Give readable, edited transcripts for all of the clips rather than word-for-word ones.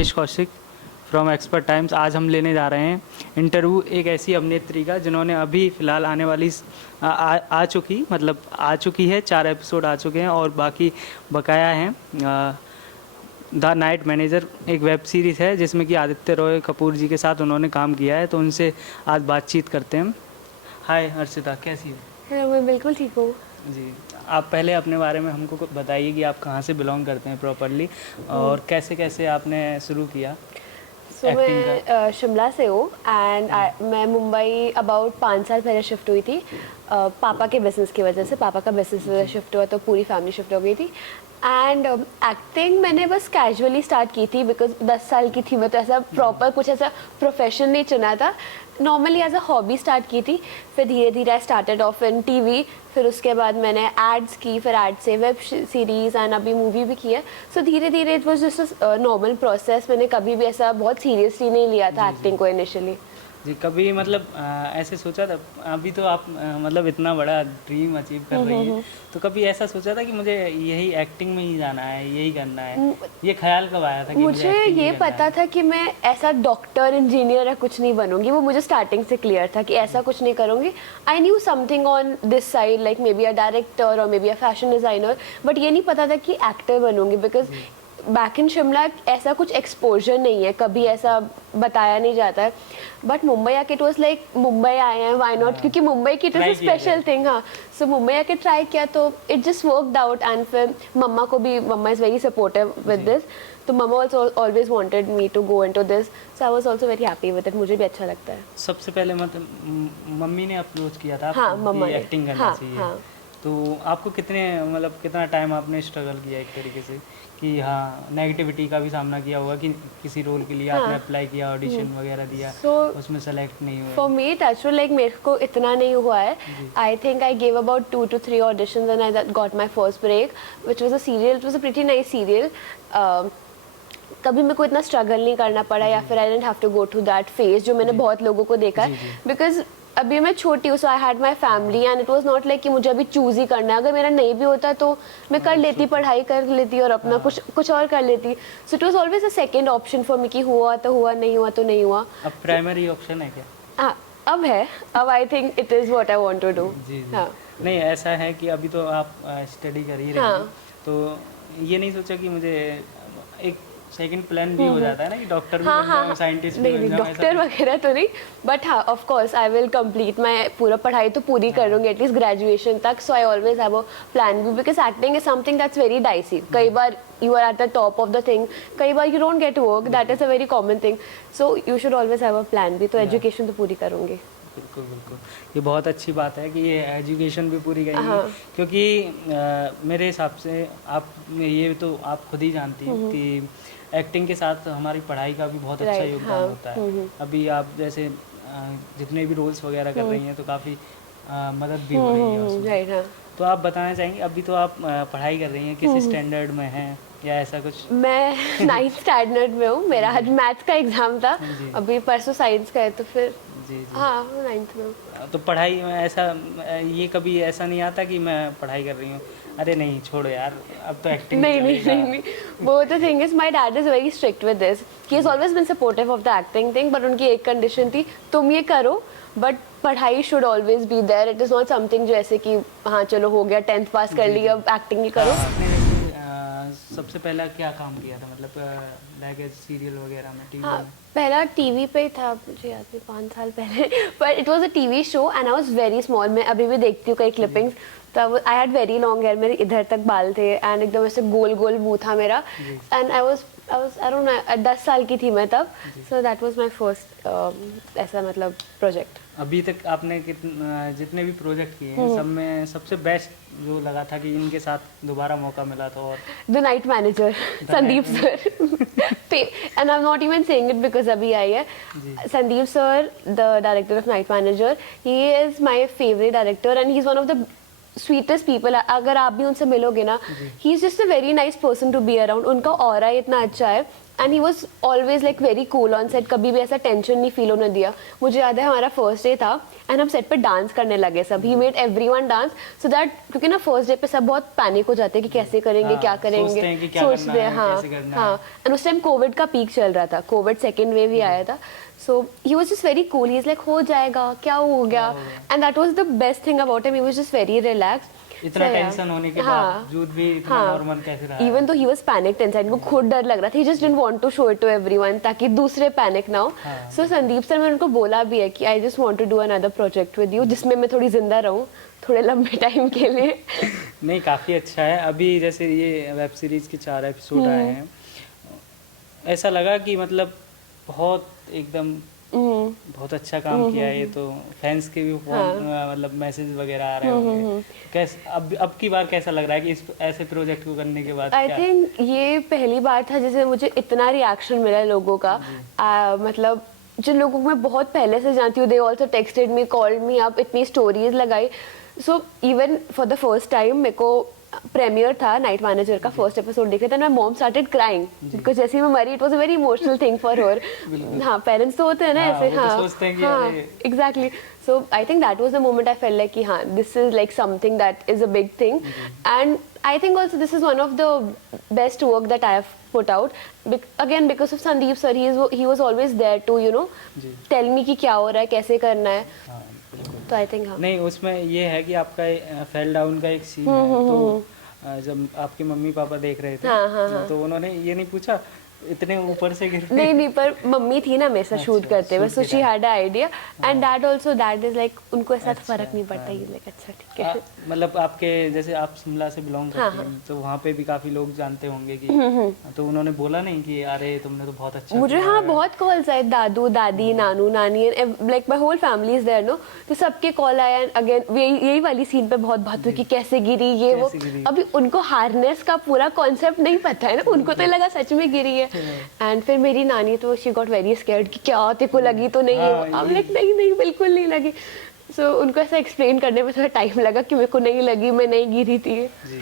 Ramesh Kaushik from expert times. आज हम लेने जा रहे हैं इंटरव्यू एक ऐसी अभिनेत्री का जिन्होंने अभी फ़िलहाल आने वाली आ चुकी है, 4 एपिसोड आ चुके हैं और बाकी बकाया हैं। द नाइट मैनेजर एक वेब सीरीज़ है जिसमें कि आदित्य रॉय कपूर जी के साथ उन्होंने काम किया है, तो उनसे आज बातचीत करते हैं। हाय हर्षिता, कैसी हो? हेलो, मैं बिल्कुल ठीक हूँ जी, आप पहले अपने बारे में हमको बताइए कि आप कहाँ से बिलोंग करते हैं प्रॉपरली और कैसे कैसे आपने शुरू किया एक्टिंग का? मैं शिमला से हूँ एंड मैं मुंबई अबाउट 5 साल पहले शिफ्ट हुई थी। पापा के बिजनेस की वजह से, पापा का बिजनेस शिफ्ट हुआ तो पूरी फैमिली शिफ्ट हो गई थी। एंड एक्टिंग मैंने बस कैजुअली स्टार्ट की थी बिकॉज 10 साल की थी मैं, तो ऐसा प्रॉपर कुछ ऐसा प्रोफेशन नहीं चुना था, normally as a hobby start की थी। फिर धीरे धीरे I started off in TV, फिर उसके बाद मैंने एड्स की, फिर एड से वेब सीरीज़ एंड अभी मूवी भी की है। सो धीरे धीरे it was just normal process. मैंने कभी भी ऐसा बहुत सीरियसली नहीं लिया था एक्टिंग को इनिशियली। जी, कभी मतलब ऐसे सोचा था? अभी तो आप मतलब इतना बड़ा ड्रीम अचीव कर रही हैं, तो कभी ऐसा सोचा था कि मुझे यही एक्टिंग में ही जाना है, यही करना है? ये ख्याल कब आया था कि मुझे ये पता था कि मैं ऐसा डॉक्टर इंजीनियर या कुछ नहीं बनूंगी, वो मुझे स्टार्टिंग से क्लियर था कि ऐसा कुछ नहीं करूंगी। I knew something on this side like maybe a director और maybe a fashion designer, but ये नहीं पता था कि एक्टर बनूंगी बिकॉज बैक इन शिमला ऐसा कुछ एक्सपोजर नहीं है, कभी ऐसा बताया नहीं जाता है। बट मुंबई आके इट वॉज लाइक मुंबई आए हैं, वाई नॉट, क्योंकि मुंबई की इट इज स्पेशल थिंग। हाँ, सो मुंबई आके ट्राई किया तो it just worked out. And फिर मम्मा को भी, mama is very supportive with this, तो mama also always wanted me to go into this, so I was also very happy with it. मुझे भी अच्छा लगता है। सबसे पहले मतलब मम्मी ने अप्रोच किया था हाँ, मम्मा ने एक्टिंग करना चाहिए। हाँ। तो आपको कितना टाइम आपने स्ट्रगल किया एक तरीके से कि हाँ, नेगेटिविटी का भी सामना किया होगा कि किसी रोल के लिए आपने अप्लाई किया, ऑडिशन वगैरह दिया, उसमें सेलेक्ट नहीं हुआ? फॉर मी टचवुड लाइक मेरे को इतना नहीं हुआ है। I think I gave about 2 to 3 auditions and I got my first break which was a serial. It was a pretty nice serial. कभी मेरे को इतना स्ट्रगल नहीं करना पड़ा या फिर I didn't have to go to that phase जो मैंने बहुत लोगों को देखा है, बिकॉज अभी मैं छोटी हूँ, so I had my family and it was not like कि मुझे अभी चूज ही करना है। अगर मेरा नहीं भी होता तो मैं कर लेती, पढ़ाई कर लेती और अपना कुछ और कर लेती। So it was always a second option for me कि हुआ तो हुआ, नहीं हुआ तो नहीं हुआ। अब प्राइमरी ऑप्शन है क्या? हाँ, अब है। अब I think it is what I want to do. हाँ, नहीं, ऐसा है कि अभी तो आप स्टडी कर ही रहे हैं, तो ये नहीं सोचा कि मुझे एक सेकंड प्लान भी हो जाता है ना कि डॉक्टर भी बन जाऊं, साइंटिस्ट भी बन जाऊं? डॉक्टर वगैरह तो नहीं, बट हाँ of course I will complete my पूरा पढ़ाई तो पूरी करूँगी एटलीस्ट ग्रेजुएशन तक। So I always have a plan B because acting is something that's very dicey. कई बार you are at the top of the thing, कई बार you don't get work, that is a very common thing. So you should always have a plan B. तो education तो पूरी करूँगी। बिल्कुल बिल्कुल, ये बहुत अच्छी बात है कि ये एजुकेशन भी पूरी करेंगे। क्योंकि मेरे हिसाब से आप ये तो आप खुद ही जानती हैं कि एक्टिंग के साथ हमारी पढ़ाई का भी बहुत अच्छा योगदान होता है। अभी आप जैसे जितने भी रोल्स वगैरह कर रही हैं तो काफ़ी मदद भी हो रही है उसमें। तो आप बताना चाहेंगे, अभी तो आप पढ़ाई कर रही हैं, किस स्टैंडर्ड में हैं या ऐसा कुछ? मैं 9th स्टैंडर्ड में हूँ। मेरा आज मैथ्स का एग्जाम था, अभी परसों साइंस का है, तो फिर जी। हाँ 9th में। तो पढ़ाई में ऐसा ये कभी ऐसा नहीं आता कि मैं पढ़ाई कर रही हूँ, अरे नहीं छोड़ो यार, अब तो एक्टिंग नहीं, वो the thing is my dad is very strict with this. He has always been supportive of the acting thing, but उनकी एक कंडीशन थी, तुम ये करो बट पढ़ाई should always be there. It is not something जो ऐसे कि हाँ चलो हो गया 10th पास कर ली अब एक्टिंग ही करो। आपने सबसे पहला क्या काम किया था, मतलब लाइक सीरियल वगैरह में, टीवी में? पहला टीवी पे ही था, मुझे याद नहीं 5 साल पहले, पर it was a TV show and I was very small. मैं अभी भी देखती हूँ कई क्लिपिंग्स, तो I had very long hair, मेरे इधर तक बाल थे एंड एकदम ऐसे गोल गोल मुंह था मेरा। एंड आई डोंट नो 10 साल की थी मैं तब। So that was my first ऐसा मतलब प्रोजेक्ट। अभी तक आपने जितने भी प्रोजेक्ट किए हैं सब में सबसे बेस्ट जो लगा था कि इनके साथ दोबारा मौका मिला था? और the night manager, Sandeep sir. And I am not even saying it because अभी आई है। Sandeep sir, the director of night manager, he is my favourite director and he is one of the sweetest people. अगर आप भी उनसे मिलोगे ना, he is just a very nice person to be around. उनका ऑरा इतना अच्छा है and he was always like very cool on set, कभी भी ऐसा टेंशन नहीं फील होने दिया। मुझे याद है हमारा फर्स्ट डे था एंड हम सेट पे डांस करने लगे सब, he made everyone dance so that, क्योंकि ना फर्स्ट डे पे सब बहुत पैनिक हो जाते हैं कि कैसे करेंगे, क्या करेंगे, सोचते हैं। हाँ, एंड उस टाइम कोविड का पीक चल रहा था, कोविड सेकेंड वेव ही आया था। So he was just very cool, he is like हो जाएगा, क्या हो गया, and that was the best thing about him, he was just very relaxed. इतना टेंशन होने के बावजूद भी इतना नॉर्मल कैसे रहा? इवन तो ही वाज पैनिक्ड इनसाइड, उनको खुद डर लग रहा था, he just didn't want to show it to everyone ताकि दूसरे पैनिक ना हो। सो संदीप सर, मैंने उनको बोला भी है कि I just want to do another project with you, जिसमें मैं थोड़ी जिंदा रहूं थोड़े लंबे टाइम के लिए। नहीं, काफ़ी अच्छा है। अभी जैसे ये वेब सीरीज़ के 4 एपिसोड आए हैं, ऐसा लगा कि मतलब बहुत एकदम बहुत अच्छा काम किया है। ये तो फैंस के भी मतलब मैसेज वगैरह आ रहे होंगे। कैसे अब की बार कैसा लग रहा है कि इस ऐसे प्रोजेक्ट को करने के बाद? आई थिंक ये पहली बार था जिसे मुझे इतना रिएक्शन मिला लोगों का। मतलब जिन लोगों को मैं बहुत पहले से जानती हूँ, they also texted me, called me up, इतनी स्टोरीज लगाई। So even for the first time मेरे को प्रीमियर था नाइट मैनेजर का, फर्स्ट एपिसोड देख रहे थे, my mom started crying because जैसे ही मैं मरी, it was a very emotional thing for her. हाँ, पेरेंट्स तो होते हैं ना ऐसे। हाँ, exactly. So I think that was the moment I felt like कि हाँ, this is like something that is a big thing, and I think also this is one of the best work that I have put out again because of Sandeep sir. He was always there to tell me कि क्या हो रहा है, कैसे करना है। तो I think नहीं, उसमें ये है कि आपका फेल डाउन का एक सीन है, तो जब आपके मम्मी पापा देख रहे थे तो उन्होंने ये नहीं पूछा इतने ऊपर से गिर? नहीं, पर मम्मी थी ना मेरे साथ शूट करते हुए, so she had idea and that also, that is like उनको ऐसा फर्क नहीं पड़ता, ये लाइक अच्छा ठीक है। मतलब आपके जैसे आप शिमला से बिलोंग करते हैं, तो वहाँ पे भी काफी लोग जानते होंगे कि तो उन्होंने बोला नहीं कि अरे तुमने तो बहुत अच्छा मुझे हाँ बहुत कॉल्स आए, दादू दादी नानू नानी, like my whole family is there no, तो सबके कॉल आया। अगेन यही वाली सीन पे बहुत बात हुई कि कैसे गिरी ये वो। अभी उनको हार्नेस का पूरा कॉन्सेप्ट नहीं पता है ना, उनको तो लगा सच में गिरी है। एंड फिर मेरी नानी तो शी गॉट वेरी स्कैर्ड कि क्या तेरे को लगी तो नहीं है। अब लाइक नहीं बिल्कुल नहीं लगी। सो उनको ऐसा एक्सप्लेन करने में थोड़ा टाइम लगा कि मेरे को नहीं लगी, मैं नहीं गिरी थी। जी,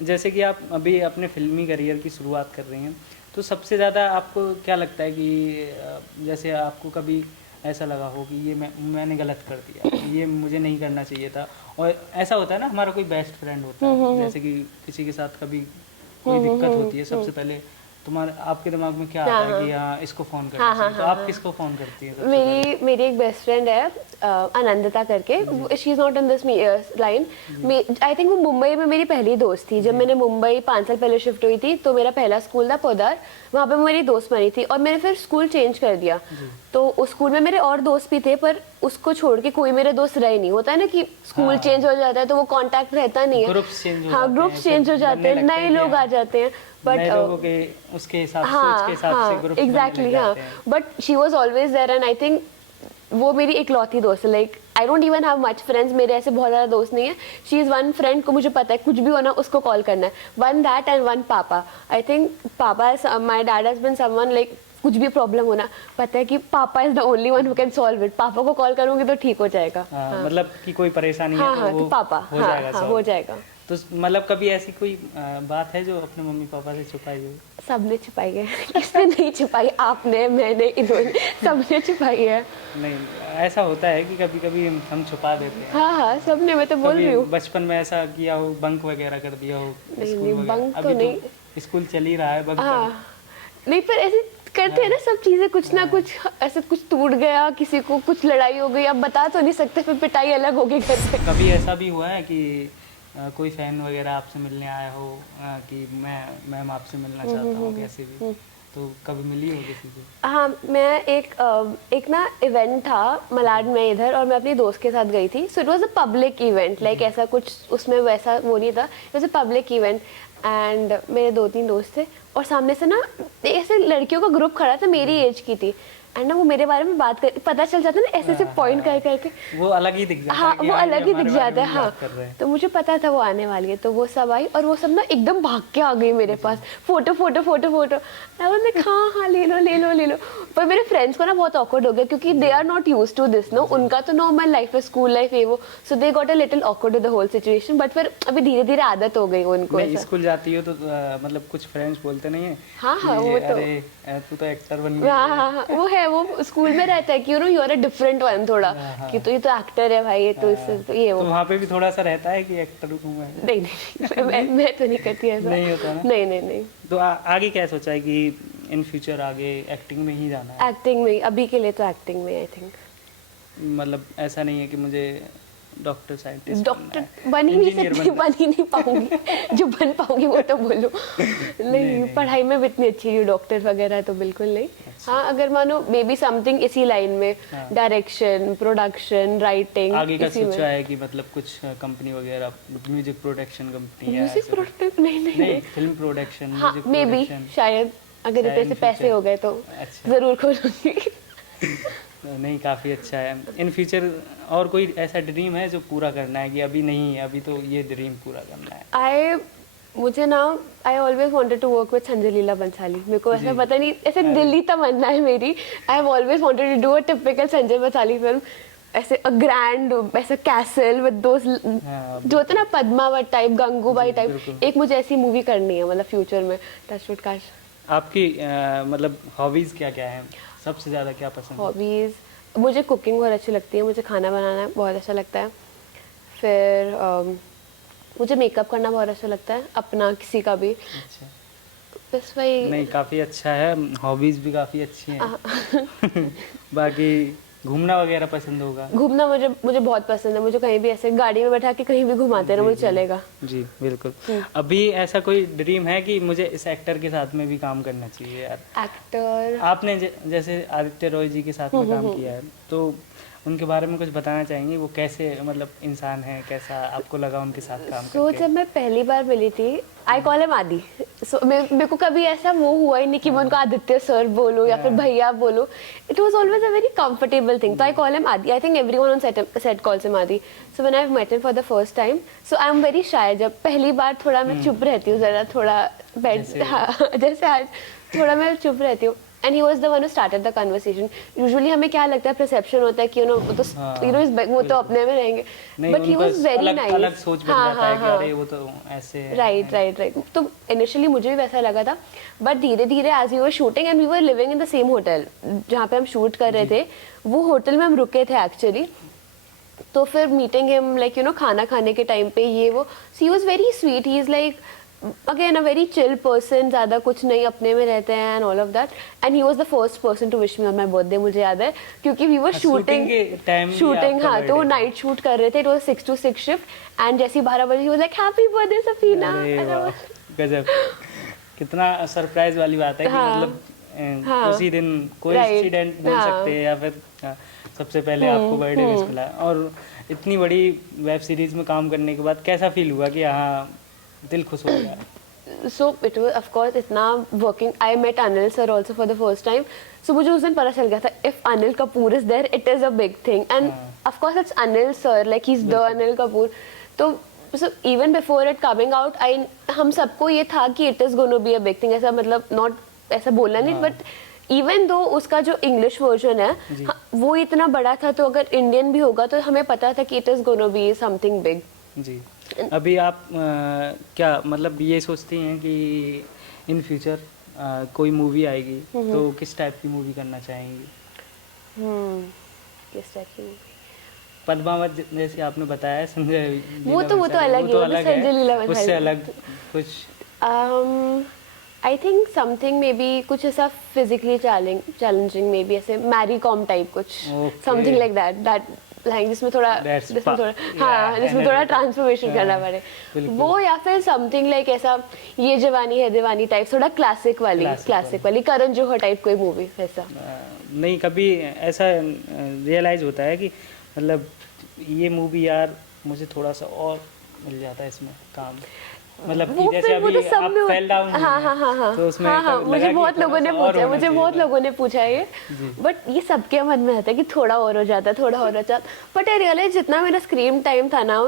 जैसे कि आप अभी अपने फिल्मी करियर की शुरुआत कर रही हैं, तो सबसे ज़्यादा आपको क्या लगता है कि जैसे आपको कभी ऐसा लगा हो कि ये मैंने गलत कर दिया, ये मुझे नहीं करना चाहिए था? और ऐसा होता है ना, हमारा कोई बेस्ट फ्रेंड होता है, जैसे कि किसी के साथ कभी कोई दिक्कत होती है, सबसे पहले आपके दिमाग में क्या आता है कि हाँ इसको फोन करना चाहिए, तो आप किसको फोन करती हैं? मेरी एक बेस्ट फ्रेंड है आनंदिता करके, she is not in this line. I think वो मुंबई में मेरी पहली दोस्त थी। जब मैंने मुंबई 5 साल पहले शिफ्ट हुई थी, तो मेरा पहला स्कूल था पोदार, वहाँ पे मेरी दोस्त बनी थी, और मैंने फिर स्कूल चेंज कर दिया। तो उस स्कूल में मेरे और दोस्त भी थे, पर उसको छोड़ के कोई मेरे दोस्त रहे नहीं। होता है ना कि स्कूल चेंज हो जाता है तो वो कांटेक्ट रहता नहीं है, ग्रुप्स चेंज हो जाते हैं, नए लोग आ जाते हैं, बट उसके हिसाब से ग्रुप एग्जैक्टली हाँ, but she was always there and I think वो मेरी इकलौती दोस्त है। Like I don't even have much friends, मेरे ऐसे बहुत ज़्यादा दोस्त नहीं है। शी इज़ वन फ्रेंड को मुझे पता है कुछ भी होना उसको कॉल करना है, वन दैट एंड वन पापा। आई थिंक पापा, my dad has been someone like कुछ भी प्रॉब्लम होना पता है कि पापा is the only one who can solve it, पापा को कॉल करूंगी तो ठीक हो जाएगा। मतलब कि कोई परेशानी है तो पापा हो जाएगा। तो मतलब कभी ऐसी कोई बात है जो अपने मम्मी पापा से छुपाई हो? सबने छुपाई है, किसने नहीं छुपाई, आपने, मैंने, इन्होंने, सबने छुपाई है। नहीं, ऐसा होता है कि कभी कभी हम छुपा देते हैं। हाँ, सबने, मैं तो बोल रही हूँ। बचपन में ऐसा किया हो, बंक वगैरह कर दिया हो? नहीं, बंक तो नहीं, स्कूल चल ही रहा है, बंक नहीं, पर ऐसे करते हैं ना सब चीजें, कुछ ना कुछ ऐसे, कुछ टूट गया, किसी को कुछ लड़ाई हो गई, अब बता तो नहीं सकते, फिर पिटाई अलग होगी घर पे। कभी ऐसा भी हुआ है कि कोई फैन वगैरह आपसे मिलने आया हो कि मैम आपसे मिलना चाहता हूँ, कैसे भी, तो कभी मिली हो किसी से? हाँ, मैं एक ना इवेंट था मलाड में इधर, और मैं अपनी दोस्त के साथ गई थी। सो it was a public event, like ऐसा कुछ उसमें वैसा वो नहीं था, it was a public event and मेरे 2-3 दोस्त थे, और सामने से ना ऐसे लड़कियों का ग्रुप खड़ा था, मेरी एज की थी, एंड ना वो मेरे बारे में बात कर, पता चल जाता है ना ऐसे पॉइंट कर करके, वो अलग ही दिख जाता है। हाँ, वो अलग ही दिख जाता है। हाँ, तो मुझे पता था वो आने वाली है, तो वो सब आई, और वो सब ना एकदम भाग के आ गई मेरे पास, फोटो। हाँ, ले लो। पर मेरे फ्रेंड्स को ना बहुत ऑकवर्ड हो गया क्योंकि they are not used to this no, उनका तो नॉर्मल लाइफ है, स्कूल लाइफ है वो, so they got a little awkward with the whole situation, but फिर अभी धीरे धीरे आदत हो गई उनको नहीं, ऐसा। स्कूल जाती हो तो मतलब कुछ फ्रेंड्स बोलते नहीं है हाँ हाँ कि वो तो, अरे तू तो एक्टर बन गई हाँ हाँ हाँ वो है, वो स्कूल में रहता है कि you know you are a different one थोड़ा, कि तो ये तो एक्टर है भाई, ये तो इससे तो ये तो वो। वहाँ पे भी थोड़ा सा रहता है कि एक्टर हूँ मैं। नहीं नहीं मैं तो नहीं करती ऐसा। नहीं होता ना। नहीं नहीं नहीं, तो आगे क्या सोचा है कि इन फ्यूचर आगे एक्टिंग में ही जाना है? एक्टिंग में अभी के लिए तो एक्टिंग में आई थिंक। मतलब ऐसा नहीं है कि मुझे डॉक्टर साइंटिस्ट डॉक्टर बन ही नहीं सकती, बन ही नहीं पाऊंगी, जो बन पाऊंगी वो तो बोलो। नहीं पढ़ाई में भी इतनी अच्छी हूँ, डॉक्टर वगैरह तो बिल्कुल नहीं। हाँ अगर मानो मे बी समथिंग इसी लाइन में, डायरेक्शन, प्रोडक्शन, राइटिंग, आगे का इसी में। सोचा है कि मतलब कुछ कंपनी वगैरह, म्यूजिक प्रोडक्शन कंपनी या म्यूजिक ऐसा कुछ? प्रोडक्शन नहीं नहीं नहीं, फिल्म प्रोडक्शन, हाँ म्यूजिक मे बी प्रोडक्शन। शायद अगर शायद इतने से in पैसे future। हो गए तो अच्छा। जरूर खोलूंगी। नहीं, काफ़ी अच्छा है। इन फ्यूचर और कोई ऐसा ड्रीम है जो पूरा करना है कि अभी नहीं, अभी तो ये ड्रीम पूरा करना है? मुझे ना I always wanted to work with Sanjay Leela Bhansali. मेरे को ऐसा पता नहीं, ऐसे दिल्ली तमन्ना है मेरी, I have always wanted to do a typical Sanjay Bhansali film, ऐसे अ ग्रैंड, ऐसा कैसल विद दोस जो होता है ना पद्मावत टाइप, गंगूबाई टाइप, बिल्कुल। एक मुझे ऐसी मूवी करनी है मतलब फ्यूचर में, टचवुड काश। आपकी मतलब हॉबीज़ क्या क्या हैं? सबसे ज़्यादा क्या पसंद है? हॉबीज़, मुझे कुकिंग बहुत अच्छी लगती है, मुझे खाना बनाना बहुत अच्छा लगता है, फिर मुझे मेकअप करना बहुत अच्छा लगता है, अपना किसी का भी, अच्छा। बस वही। नहीं, काफ़ी अच्छा है, हॉबीज़ भी काफ़ी अच्छी हैं। बाकी घूमना वगैरह पसंद होगा? घूमना मुझे बहुत पसंद है, मुझे कहीं भी ऐसे गाड़ी में बैठा के कहीं भी घुमाते रहो मुझे चलेगा। जी बिल्कुल। अभी ऐसा कोई ड्रीम है कि मुझे इस एक्टर के साथ में भी काम करना चाहिए यार? एक्टर, आपने जैसे आदित्य रॉय जी के साथ में काम किया है, तो उनके बारे में कुछ बताना चाहेंगे? वो कैसे मतलब इंसान है, कैसा आपको लगा उनके साथ काम सो करके? जब मैं पहली बार मिली थी, आई कॉल हिम आदि, सो मेरे को कभी ऐसा वो हुआ ही नहीं कि मैं उनको आदित्य सर बोलूं या फिर भैया बोलूं, it was always a very comfortable thing, तो I call him Aadi. I think everyone on set calls him Aadi. So when I met him for the first time, so I am very shy, जब पहली बार थोड़ा मैं चुप रहती हूँ, जरा थोड़ा बैठ, हाँ जैसे आज थोड़ा मैं चुप रहती हूँ, and he was the one who started the conversation. Usually हमें क्या लगता है, परसेप्शन होता है कि यू नो वो तो वो तो अपने में रहेंगे, नहीं, but he was very nice. अलग सोच बन जाता है कि अरे वो तो ऐसे है। राइट। तो इनिशियली मुझे भी वैसा लगा था, बट धीरे धीरे as we were shooting and we were living in the same hotel जहाँ पे हम शूट कर रहे थे, वो होटल में हम रुके थे एक्चुअली, तो फिर meeting him like you know खाना खाने के टाइम पे ये वो, he was very sweet, he is like again a very chill person, ज़्यादा कुछ नहीं, अपने में रहते हैं and all of that, and he was the first person to wish me on my birthday, मुझे याद है क्योंकि वी वर शूटिंग हाँ, तो वो नाइट शूट कर रहे थे, it was 6 to 6 shift, and जैसे 12 बजे he was like happy birthday Safina. गजब, कितना सरप्राइज वाली बात है कि मतलब उसी दिन कोई इंसिडेंट बोल सकते हैं या फिर सबसे पहले आपको बर्थडे विश मिला, और इतनी बड़ी वेब सीरीज में काम करने के बाद कैसा फील हुआ कि हाँ दिल खुश हो गया? So it was of course इतना working, I met Anil sir also for the first time, so मुझे उस दिन पता चल गया था if Anil Kapoor is there it is a big thing, and of course it's Anil sir, like he is the Anil Kapoor. तो even before it coming out, हम सबको ये था कि it is gonna be a big thing, ऐसा मतलब नॉट ऐसा बोलना नहीं, बट इवन दो उसका जो इंग्लिश वर्जन है वो इतना बड़ा था, तो अगर इंडियन भी होगा तो हमें पता था कि it is gonna be something big. जी। अभी आप क्या मतलब ये सोचती हैं कि इन फ्यूचर कोई मूवी आएगी तो किस टाइप की मूवी करना चाहेंगी? किस टाइप की मूवी? पद्मावत जैसे आपने बताया, संजय वो तो अलग ही, वो तो संजय लीला बंसाली, उससे अलग कुछ I think something may be कुछ ऐसा फिजिकली चैलेंजिंग, मे बी ऐसे मैरी कॉम टाइप कुछ, समथिंग लाइक दैट लाइक जिसमें थोड़ा हाँ जिसमें थोड़ा ट्रांसफॉर्मेशन करना पड़े वो, या फिर समथिंग लाइक ऐसा ये जवानी है दीवानी टाइप, थोड़ा क्लासिक वाली करण जौहर टाइप कोई मूवी वैसा। नहीं, कभी ऐसा रियलाइज होता है कि मतलब ये मूवी यार मुझे थोड़ा सा और मिल जाता है इसमें काम? मतलब कि वो जैसे फिर वो अभी तो सब आप में फेल डाउन हाँ तो उसमें हाँ कब मुझे लगा कि बहुत लोगों ने थोड़ा सा और पूछा, होना मुझे बहुत चाहिए लोगों ने पूछा है ये, बट ये सबके मन में आता है कि थोड़ा और हो जाता, थोड़ा और हो जाता, बट आई रियलाइज जितना मेरा स्क्रीन टाइम था ना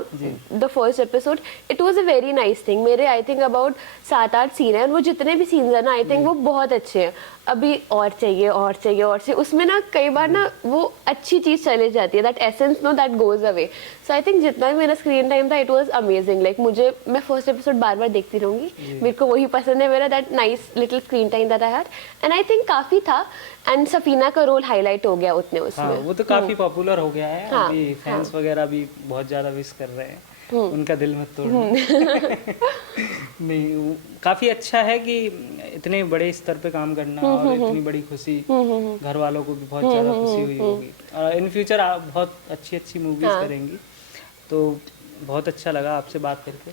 the first episode, it was a very nice thing. मेरे आई थिंक अबाउट 7-8 सीन है, वो जितने भी सीन्स है ना आई थिंक वो बहुत अच्छे हैं। अभी और चाहिए और चाहिए और चाहिए, उसमें ना कई बार ना वो अच्छी चीज चली जाती है, that essence know that goes away. So I think जितना भी मेरा स्क्रीन टाइम था इट वाज अमेजिंग। लाइक मुझे, मैं फर्स्ट एपिसोड बार बार देखती रहूंगी, मेरे को वही पसंद है, मेरा that nice little screen time that I had, and I think काफी था। एंड सफीना का रोल हाईलाइट हो गया उतने हाँ उसमें। वो तो काफी पॉपुलर हो गया है हाँ, अभी, फैंस वगैरह भी बहुत ज्यादा विश कर रहे हैं, उनका दिल मत तोड़ना। नहीं काफी अच्छा है कि इतने बड़े स्तर पे काम करना और इतनी बड़ी खुशी, घर वालों को भी बहुत ज्यादा खुशी हुई होगी। इन फ्यूचर आप बहुत अच्छी अच्छी मूवीज हाँ। करेंगी, तो बहुत अच्छा लगा आपसे बात करके।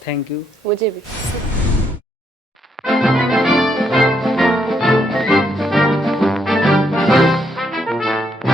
Thank you. मुझे भी।